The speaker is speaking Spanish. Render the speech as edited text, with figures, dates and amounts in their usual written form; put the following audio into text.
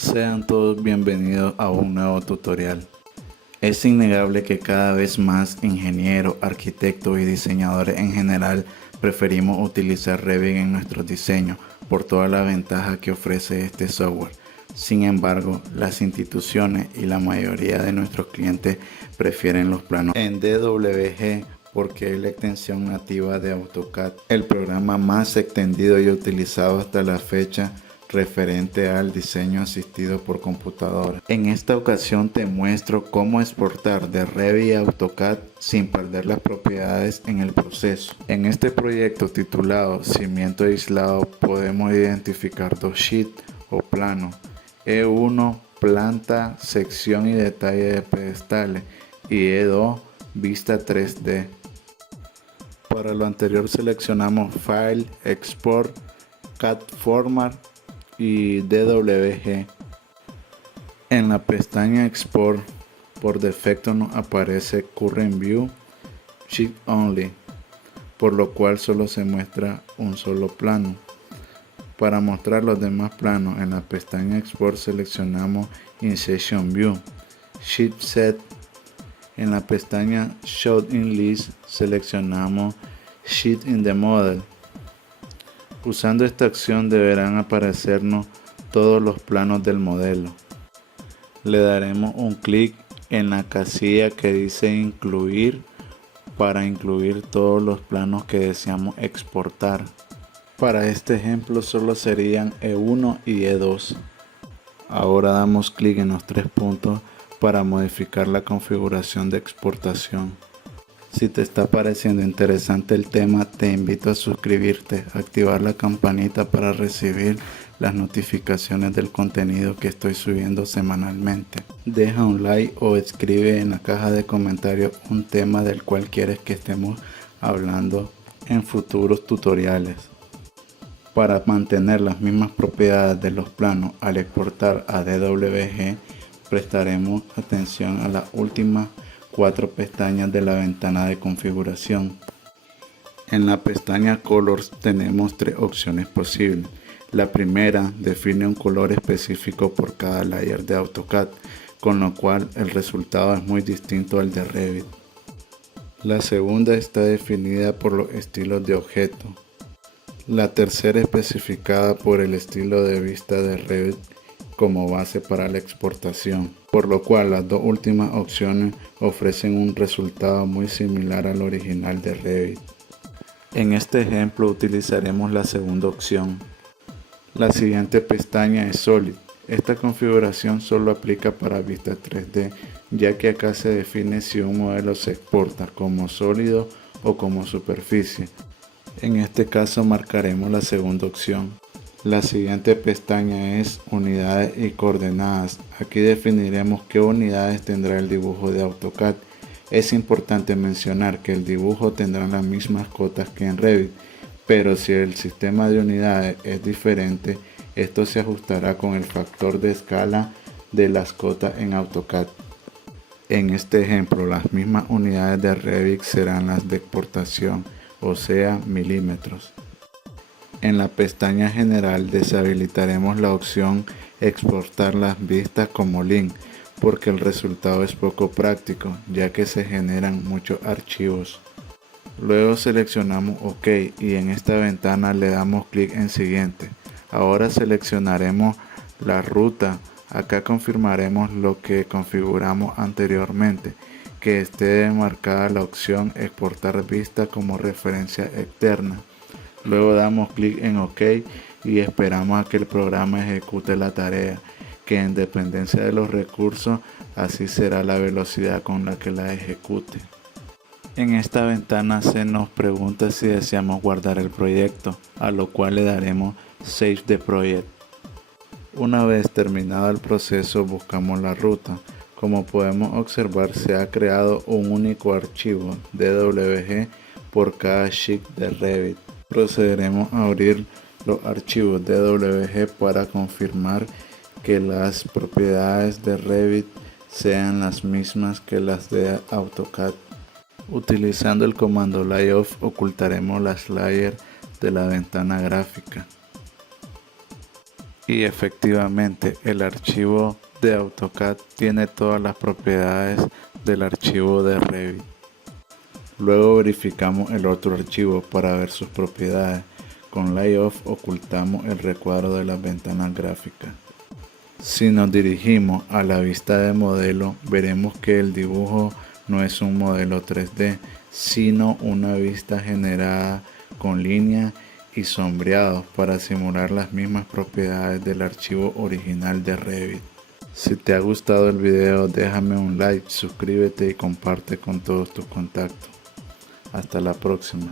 Sean todos bienvenidos a un nuevo tutorial. Es innegable que cada vez más ingenieros, arquitectos y diseñadores en general preferimos utilizar Revit en nuestros diseños por toda la ventaja que ofrece este software. Sin embargo, las instituciones y la mayoría de nuestros clientes prefieren los planos en DWG porque es la extensión nativa de AutoCAD, el programa más extendido y utilizado hasta la fecha referente al diseño asistido por computadora. En esta ocasión te muestro cómo exportar de Revit a AutoCAD sin perder las propiedades en el proceso. En este proyecto titulado Cimiento aislado podemos identificar dos sheets o planos: E1 planta, sección y detalle de pedestales y E2 vista 3D. Para lo anterior seleccionamos File, Export, CAD Format y DWG. En la pestaña Export por defecto nos aparece Current View Sheet Only, por lo cual solo se muestra un solo plano. Para mostrar los demás planos en la pestaña Export seleccionamos Insertion View Sheet Set. En la pestaña Show in List seleccionamos Sheet in the Model. Usando esta acción deberán aparecernos todos los planos del modelo. Le daremos un clic en la casilla que dice incluir para incluir todos los planos que deseamos exportar. Para este ejemplo solo serían E1 y E2. Ahora damos clic en los tres puntos para modificar la configuración de exportación. Si te está pareciendo interesante el tema, te invito a suscribirte, activar la campanita para recibir las notificaciones del contenido que estoy subiendo semanalmente. Deja un like o escribe en la caja de comentarios un tema del cual quieres que estemos hablando en futuros tutoriales. Para mantener las mismas propiedades de los planos al exportar a DWG, prestaremos atención a las últimas 4 pestañas de la ventana de configuración. En la pestaña Colors tenemos 3 opciones posibles. La primera define un color específico por cada layer de AutoCAD, con lo cual el resultado es muy distinto al de Revit. La segunda está definida por los estilos de objeto. La tercera especificada por el estilo de vista de Revit como base para la exportación, por lo cual las dos últimas opciones ofrecen un resultado muy similar al original de Revit. En este ejemplo utilizaremos la segunda opción. La siguiente pestaña es Solid. Esta configuración solo aplica para vista 3D, ya que acá se define si un modelo se exporta como sólido o como superficie. En este caso marcaremos la segunda opción. La siguiente pestaña es Unidades y Coordenadas. Aquí definiremos qué unidades tendrá el dibujo de AutoCAD. Es importante mencionar que el dibujo tendrá las mismas cotas que en Revit, pero si el sistema de unidades es diferente, esto se ajustará con el factor de escala de las cotas en AutoCAD. En este ejemplo, las mismas unidades de Revit serán las de exportación, o sea, milímetros. En la pestaña general deshabilitaremos la opción exportar las vistas como link, porque el resultado es poco práctico, ya que se generan muchos archivos. Luego seleccionamos OK y en esta ventana le damos clic en siguiente. Ahora seleccionaremos la ruta. Acá confirmaremos lo que configuramos anteriormente, que esté marcada la opción exportar vista como referencia externa. Luego damos clic en OK y esperamos a que el programa ejecute la tarea, que en dependencia de los recursos, así será la velocidad con la que la ejecute. En esta ventana se nos pregunta si deseamos guardar el proyecto, a lo cual le daremos Save the Project. Una vez terminado el proceso, buscamos la ruta. Como podemos observar, se ha creado un único archivo DWG por cada sheet de Revit. Procederemos a abrir los archivos DWG para confirmar que las propiedades de Revit sean las mismas que las de AutoCAD. Utilizando el comando Layoff ocultaremos las layers de la ventana gráfica. Y efectivamente, el archivo de AutoCAD tiene todas las propiedades del archivo de Revit. Luego verificamos el otro archivo para ver sus propiedades. Con Layoff ocultamos el recuadro de las ventanas gráficas. Si nos dirigimos a la vista de modelo, veremos que el dibujo no es un modelo 3D, sino una vista generada con líneas y sombreados para simular las mismas propiedades del archivo original de Revit. Si te ha gustado el video, déjame un like, suscríbete y comparte con todos tus contactos. Hasta la próxima.